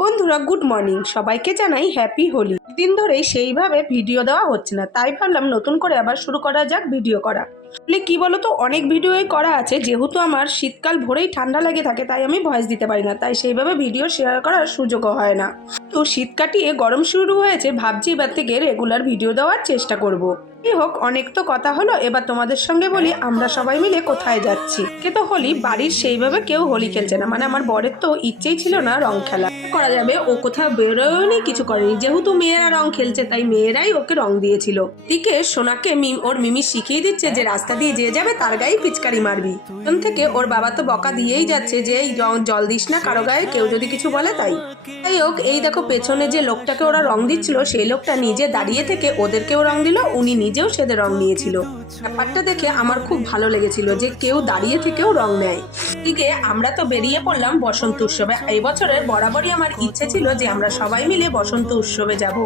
বন্ধুরা, good morning. সবাইকে জানাই হ্যাপি হোলি। দিন ধরেই সেইভাবে ভিডিও দেওয়া হচ্ছে না, তাই ভাবলাম নতুন করে আবার শুরু করা যাক ভিডিও করা। কি বলতো, অনেক ভিডিওই করা আছে, যেহেতু আমার শীতকাল ভোরেই ঠান্ডা লেগে থাকে তাই আমি ভয়েস দিতে পারি না, তাই সেইভাবে ভিডিও শেয়ার করার সুযোগও হয় না। তো শীত কাটিয়ে গরম শুরু হয়েছে, ভাবছি এবার থেকে রেগুলার ভিডিও দেওয়ার চেষ্টা করব। যাই হোক, অনেক তো কথা হলো, এবার তোমাদের সঙ্গে বলি আমরা সবাই মিলে কোথায় যাচ্ছি। কে তো হোলি, বাড়ির সেইভাবে কেউ হোলি খেলছে না, মানে আমার বরের তো ইচ্ছেই ছিল না রং খেলা করা যাবে, ও কোথাও বেরোয়নি, কিছু করেনি। যেহেতু মেয়েরা রং খেলছে তাই মেয়েরাই ওকে রং দিয়েছিল। দিকে সোনাকে ওর মিমি শিখিয়ে দিচ্ছে যে রাস্তা দিয়ে যে যাবে তার গায়ে পিচকারি মারবি। তখন থেকে ওর বাবা তো বকা দিয়েই যাচ্ছে যে এই জল দিস না কারো গায়ে, কেউ যদি কিছু বলে তাই। যাই হোক, এই দেখো পেছনে যে লোকটাকে ওরা রং দিচ্ছিল সেই লোকটা নিজে দাঁড়িয়ে থেকে ওদেরকেও রং দিল, উনি নিজেও সেদের রং নিয়েছিল। ব্যাপারটা দেখে আমার খুব ভালো লেগেছিল যে কেউ দাঁড়িয়ে থেকেও রং নেয়। এদিকে আমরা তো বেরিয়ে পড়লাম বসন্ত উৎসবে। এই বছরের বরাবরই আমার ইচ্ছে ছিল যে আমরা সবাই মিলে বসন্ত উৎসবে যাব।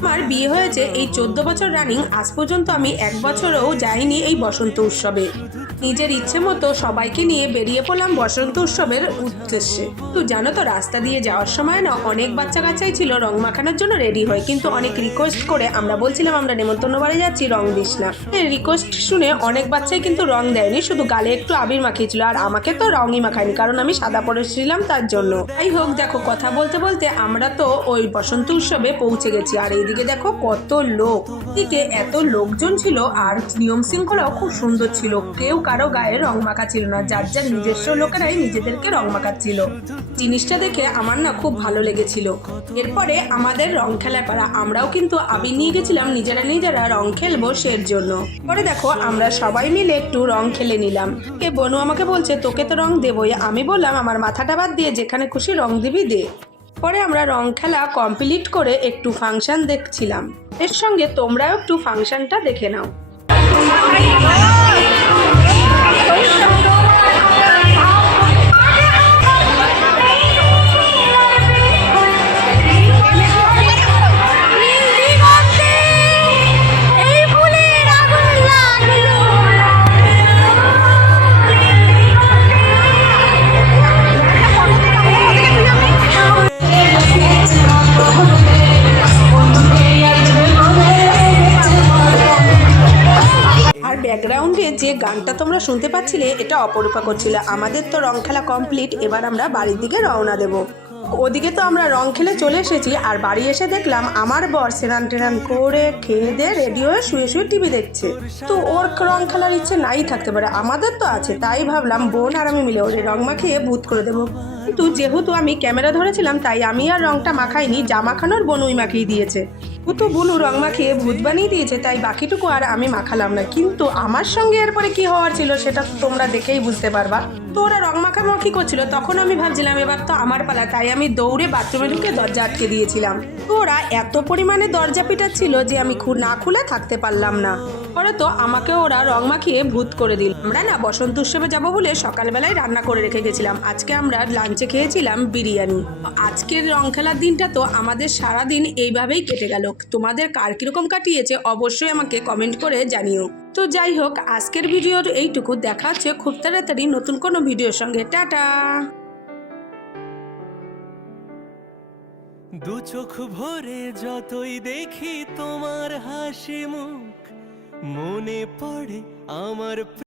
আমার বিয়ে হয়েছে এই 14 বছর রানিং, আজ পর্যন্ত আমি এক বছরও যাইনি এই বসন্ত উৎসবে। নিজের ইচ্ছে মতো সবাইকে নিয়ে বেরিয়ে পড়লাম বসন্ত উৎসবের উদ্দেশ্যে। তো জানো তো, রাস্তা দিয়ে যাওয়ার সময় না অনেক বাচ্চা কাচ্চাই ছিল রং মাখানোর জন্য রেডি হয়, কিন্তু অনেক রিকোয়েস্ট করে আমরা বলছিলাম আমরা নেমন্তন্ন বাড়ি যাচ্ছি, রং দিস না। রিকোয়েস্ট শুনে অনেক বাচ্চাই কিন্তু রং দেয়নি, শুধু গালে একটু আবির মাখিয়েছিল, আর আমাকে তো রঙই মাখায়নি কারণ আমি সাদা পরেছিলাম তার জন্য। যাই হোক, দেখো কথা বলতে বলতে আমরা তো ওই বসন্ত উৎসবে পৌঁছে গেছি। আর এইদিকে দেখো কত লোক, দিকে এত লোকজন ছিল, আর নিয়ম শৃঙ্খলাও খুব সুন্দর ছিল। কেউ কারো গায়ে রং মাখা ছিল না, যার যার নিজস্ব লোকেরাই নিজেদেরকে রং মাখাচ্ছিল। জিনিসটা দেখে আমার না খুব ভালো লেগেছিল। এরপরে আমাদের রং খেলা করা, আমরাও কিন্তু আবির নিয়ে গেছিলাম নিজেরা রং খেলবো সের জন্য। পরে দেখো আমরা সবাই মিলে একটু রং খেলে নিলাম। বনু আমাকে বলছে তোকে তো রং দেবই, আমি বললাম আমার মাথাটা বাদ দিয়ে যেখানে খুশি রং দিবি দে। পরে আমরা রং খেলা কমপ্লিট করে একটু ফাংশন দেখছিলাম। এর সঙ্গে তোমরাও একটু ফাংশনটা দেখে নাও। ব্যাকগ্রাউন্ডে যে গানটা তোমরা শুনতে পাচ্ছিলে এটা অপরূপা করছিল। আমাদের তো রং খেলা কমপ্লিট, এবার আমরা বাড়ির দিকে রওনা দেব। ওদিকে তো আমরা রং খেলে চলে এসেছি, আর বাড়ি এসে দেখলাম আমার বর স্নান টেনান করে খেয়ে দিয়ে রেডি হয়ে শুয়ে শুয়ে টিভি দেখছে। তো ওর রং খেলার ইচ্ছে নাই থাকতে পারে, আমাদের তো আছে, তাই ভাবলাম বোন আর আমি মিলে ওর রং মাখিয়ে ভূত করে দেবো। কিন্তু যেহেতু আমি ক্যামেরা ধরেছিলাম তাই আমি আর রংটা মাখাইনি, যা মাখানোর বোনই মাখিয়ে দিয়েছে। ও তো বুনু রং মাখিয়ে ভূত বানিয়ে দিয়েছে, তাই বাকিটুকু আর আমি মাখালাম না। কিন্তু আমার সঙ্গে এরপরে কি হওয়ার ছিল সেটা তোমরা দেখেই বুঝতে পারবা। তো ওরা রং মাখামাখি করছিল, তখন আমি ভাবছিলাম এবার তো আমার পালা, তাই আমি দৌড়ে বাথরুমে ঢুকে দরজা আটকে দিয়েছিলাম। তো ওরা এত পরিমাণে দরজা পিটাচ্ছিল যে আমি না খুলে থাকতে পারলাম না। পরে তো আমাকে ওরা রং মাখিয়ে ভূত করে দিল। আমরা না বসন্ত উৎসবে যাবো বলে সকালবেলায় রান্না করে রেখে গেছিলাম। আজকে আমরা লাঞ্চে খেয়েছিলাম বিরিয়ানি। আজকের রং খেলার দিনটা তো আমাদের সারাদিন এইভাবেই কেটে গেল। তোমাদের কার কিরকম কাটিয়েছে অবশ্যই আমাকে কমেন্ট করে জানিও। তো যাই হোক, আজকের ভিডিওর এইটুকু, দেখা হচ্ছে খুব তাড়াতাড়ি নতুন কোনো ভিডিওর সঙ্গে। টাটা। দু চোখ ভরে যতই দেখি তোমার হাসি মুখ, মনে পড়ে আমার